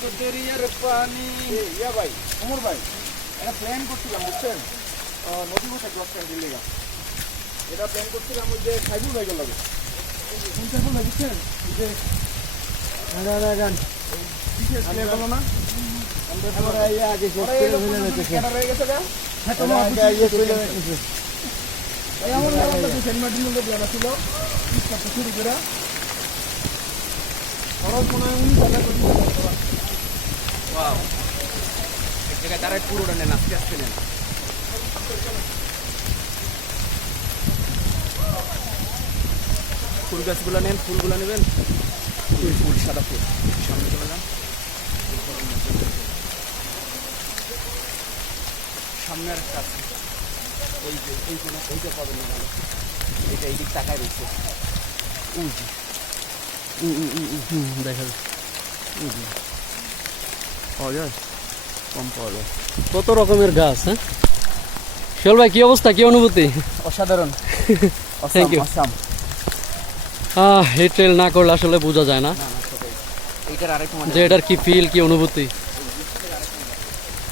তো দরিয়ার পানি ইয়া ভাই ওমর ভাই এটা প্ল্যান করছিলাম বুঝছেন নদী বসে ক্রস করে দিল্লি গা এটা প্ল্যান করছিলাম ওই যে সাইবুল ভাই গেল কোন সাইবুল ভাই বুঝছেন এই যে গান বিশেষ প্লেয়ার বলো না আমরা ইয়া আগে শেষ করে ফেলে গেছে কেন রয়ে গেছে গা হ্যাঁ তোমার আগে ফেলে গেছে এই আমার নামটা সেন্ট মার্টিন মধ্যে জানা ছিল কিছু শুরু করে খরচ মনে হয় 19,000 কোটি টাকা ওয়াও এক জায়গায় দাঁড়ায় পুরোটা নেন আস্তে আস্তে নেন ফুল গাছগুলো নেন ফুলগুলো নেবেন ফুল সাদা ফুল সামনে চলে যান সামনে আর একটা আছে ওই যে এই কোনো ওইটা পাবেন না ভালো এটা এই দিক তাকায় রয়েছে দেখা যায় পাওয়া যায় কম পাওয়া যায় কত রকমের গাছ। হ্যাঁ শিওল ভাই কি অবস্থা, কি অনুভূতি? অসাধারণ থ্যাংক ইউ। এই ট্রেল না করলে আসলে বোঝা যায় না এইটার আরেকটু যে এটার কি ফিল, কি অনুভূতি।